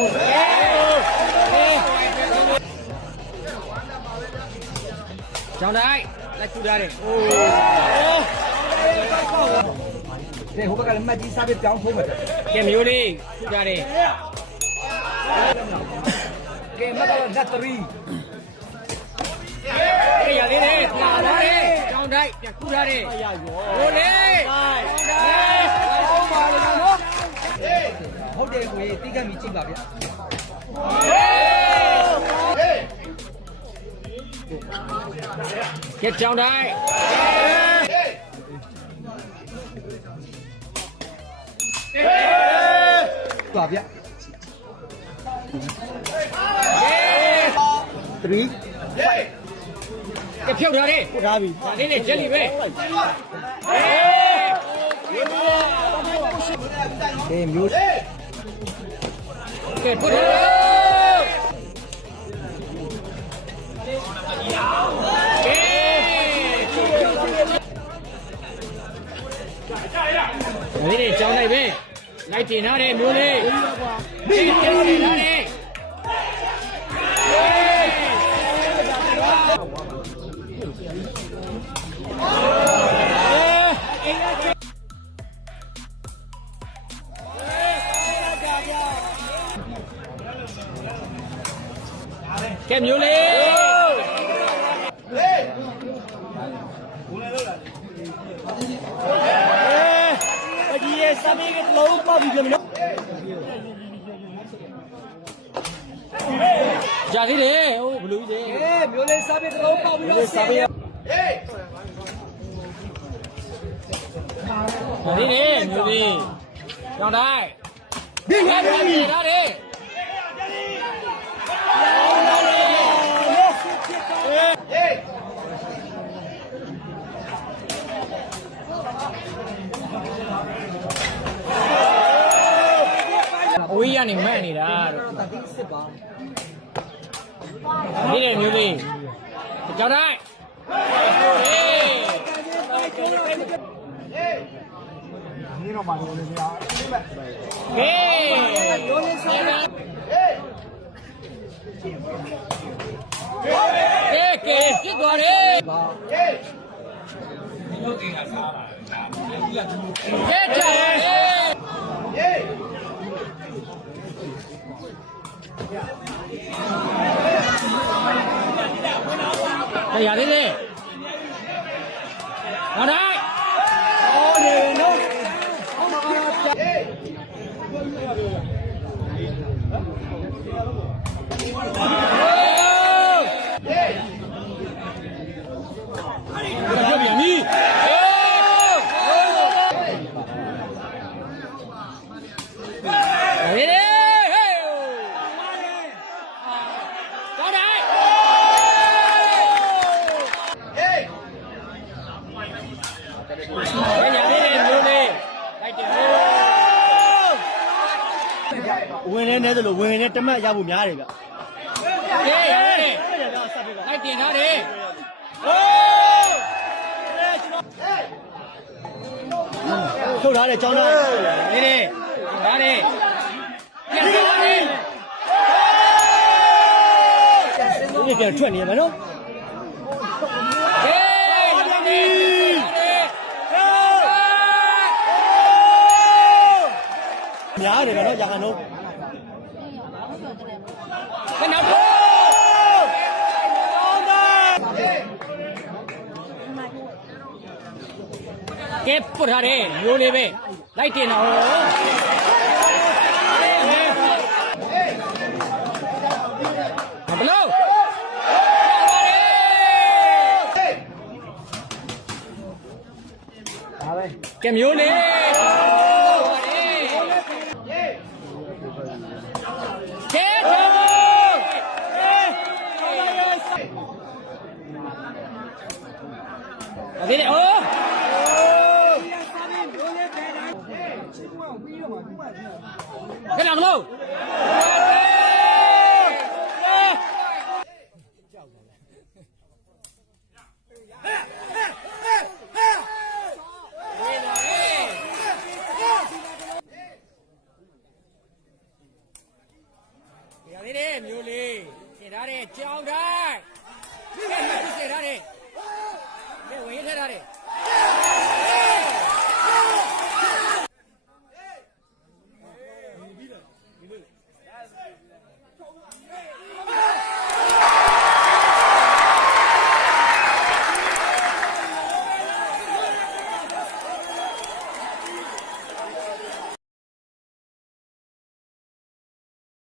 ဟုတ်တယ်ကျောင်းတိုင်းလက်ကျူထားတယ်အိုးဒီဟိုဘက်ကလည်းမှတ်ကြီးစားပြီးပြောင်းထိုးမယ်ကဲမျိုးလေးကျူထားတယ်ကဲမကတော့ဓာတ်3ကဲရလေးတယ်လာလာတယ်ကျောင်းတိုင်းပြန်ကျူထားတယ်ဟိုလေးကျောင်းတိုင်းဟု တ်ပါလေနော်ဟုတ်တယ်ကိုတိကတ်မိကြည့်ပါဗျကဲကျောင်းတိုင်းပါဗျ3ကဲဖြုတ်ထားတယ်ဟုတ်သားပြီဒါလေးနဲ့ချက်လီပဲကဲမျိုး ကဲဖွတ်ထားတယ်ကဲလေးနဲ့ကျောင်းလိုက်ပဲလိုက်တင်ထားတယ်မျိုးလေးတင်တင်ထားတယ် ကဲမျိုးလေးအကြီးရဲ့စမေးကလုံးပေါက်ပြီးပြန်ပြီနော်ကြာသေးတယ်ဟိုဘလူးကြီးကဲမျိုးလေးစားပြီးတစ်လုံးပေါက်ပြီးတော့စားပြီးကြာသေးတယ်မျိုးလေးကြောင်းတိုင်းဒီဟဲ့ပြန်ပြီဒါလေအ ဝေးကနေမှတ်နေတာတော့တတိစစ်ပါဒီလေမျိုးလေးကြောင်းတိုင်းဟေးနင်းတော့ပါလို့လေဗျာဟေးမျိုးလေးဆိုင်ဟေးကဲကဲပြစ်သွားတယ်ပါကဲချာဟေးရရသေးတယ်ဟု တ်တယ်ဟောနေနော်ပြပြန်ပြီဟေးဟေးဟေးကောင်းတယ်ဟေးညနေလေးမျိုးလေးလိုက်တယ်ဟိုး ဝင် နေနေသလိုဝင်နေတမတ်ရဖို့များတယ်ဗျဟေးဟေးလိုက်တင်ထားတယ်ထုတ်ထားတဲ့ចောင်းသားနေနေထားတယ်ပြန်ထားတယ်ဒီပြန်ထွက်နေမှာနော်ဟေးညနေလေးများတယ်ဗျနော်ရာခနှုံး ခဏတော့ကဲပုတ်ထားတယ်မျိုးလေးပဲလိုက်တင်တော့ဘလို့ကဲမျိုးလေး ကြမလို့ရတဲ့မျိုးလေးစေထားတဲ့ကြောင်တိုင်းစေထားတဲ့ဝင်ရထားတဲ့